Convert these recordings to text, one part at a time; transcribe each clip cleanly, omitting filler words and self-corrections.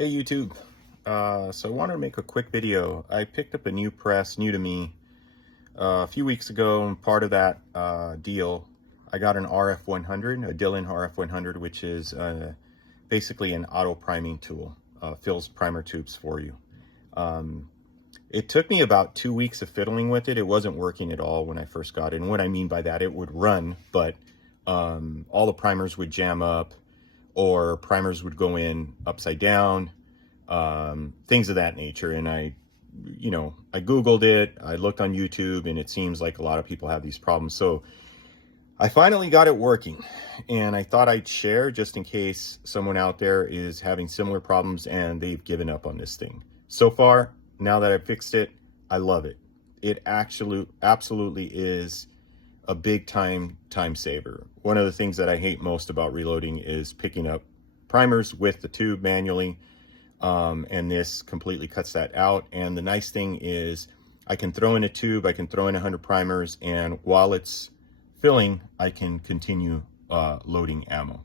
Hey YouTube, so I wanted to make a quick video. I picked up a new press, new to me, a few weeks ago, and part of that deal, I got an RF100, a Dillon RF100, which is basically an auto priming tool, fills primer tubes for you. It took me about 2 weeks of fiddling with it. It wasn't working at all when I first got it, and what I mean by that, it would run, but all the primers would jam up, or primers would go in upside down, things of that nature. And I Googled it, I looked on YouTube, and it seems like a lot of people have these problems. So I finally got it working, and I thought I'd share just in case someone out there is having similar problems and they've given up on this thing. So far, now that I've fixed it, I love it. It absolutely is a big time saver. One of the things that I hate most about reloading is picking up primers with the tube manually, and this completely cuts that out. And the nice thing is I can throw in a tube, I can throw in 100 primers, and while it's filling, I can continue loading ammo.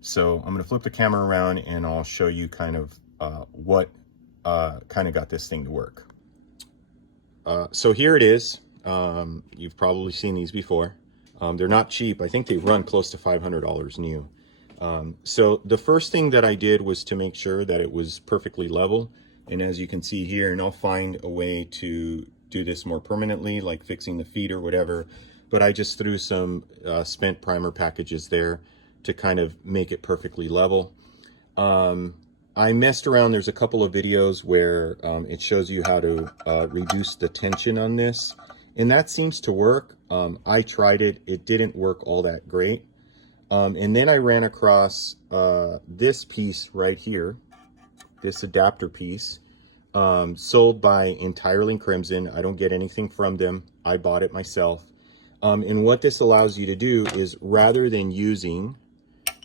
So I'm going to flip the camera around and I'll show you kind of what kind of got this thing to work. So here it is. You've probably seen these before. They're not cheap. I think they run close to $500 new. So the first thing that I did was to make sure that it was perfectly level. And as you can see here, and I'll find a way to do this more permanently, like fixing the feet or whatever, but I just threw some spent primer packages there to kind of make it perfectly level. I messed around. There's a couple of videos where it shows you how to reduce the tension on this, and that seems to work. I tried it. It didn't work all that great. And then I ran across this piece right here, this adapter piece, sold by Entirely Crimson. I don't get anything from them. I bought it myself. And what this allows you to do is, rather than using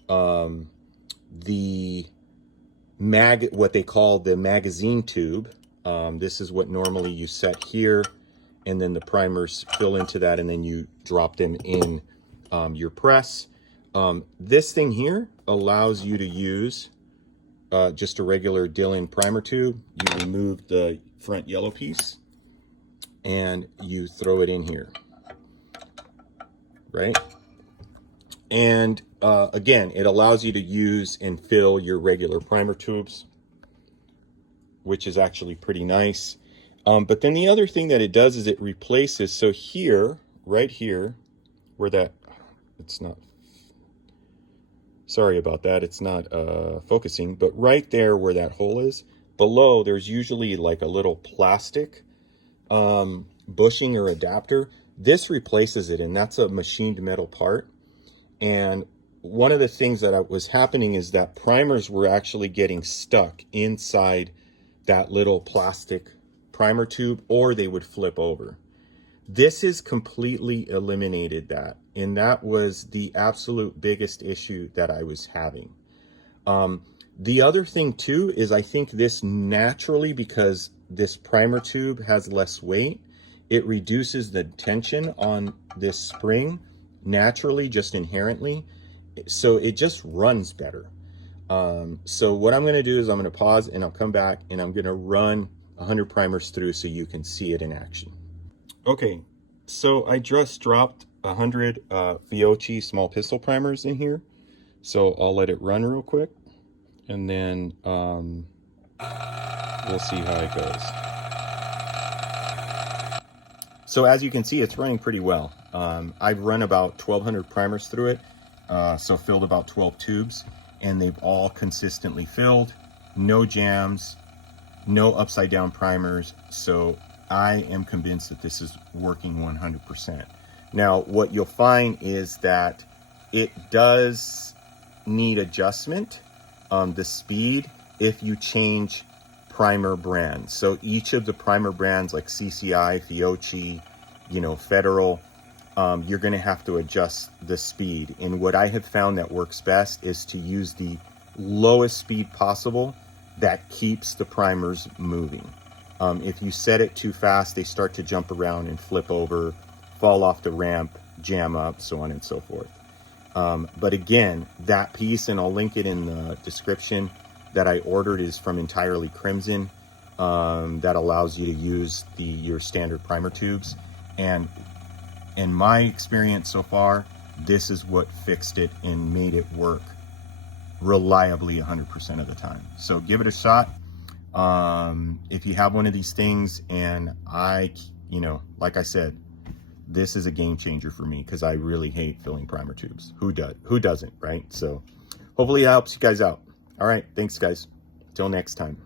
what they call the magazine tube, this is what normally you set here, and then the primers fill into that, and then you drop them in your press. This thing here allows you to use just a regular Dillon primer tube. You remove the front yellow piece and you throw it in here, right? And again, it allows you to use and fill your regular primer tubes, which is actually pretty nice. But then the other thing that it does is it replaces, so here, right here, where that, it's not, sorry about that, it's not focusing, but right there where that hole is, below there's usually like a little plastic bushing or adapter. This replaces it, and that's a machined metal part. And one of the things that was happening is that primers were actually getting stuck inside that little plastic primer tube, or they would flip over. This has completely eliminated that, and that was the absolute biggest issue that I was having. The other thing too is, I think this naturally, because this primer tube has less weight, it reduces the tension on this spring naturally, just inherently, so it just runs better. So what I'm going to do is I'm going to pause and I'll come back and I'm going to run 100 primers through so you can see it in action. Okay, so I just dropped 100 Fiocchi small pistol primers in here, so I'll let it run real quick, and then we'll see how it goes. So as you can see, it's running pretty well. I've run about 1,200 primers through it, so filled about 12 tubes, and they've all consistently filled, no jams, no upside down primers. So I am convinced that this is working 100%. Now, what you'll find is that it does need adjustment, the speed, if you change primer brands. So each of the primer brands, like CCI, Fiocchi, Federal, you're going to have to adjust the speed. And what I have found that works best is to use the lowest speed possible that keeps the primers moving. If you set it too fast, they start to jump around and flip over, fall off the ramp, jam up, so on and so forth. But again, that piece, and I'll link it in the description, that I ordered is from Entirely Crimson. That allows you to use your standard primer tubes, and in my experience so far, this is what fixed it and made it work reliably 100% of the time. So give it a shot. If you have one of these things, and like I said, this is a game changer for me, because I really hate filling primer tubes. Who doesn't, right? So hopefully it helps you guys out. All right, thanks guys. Till next time.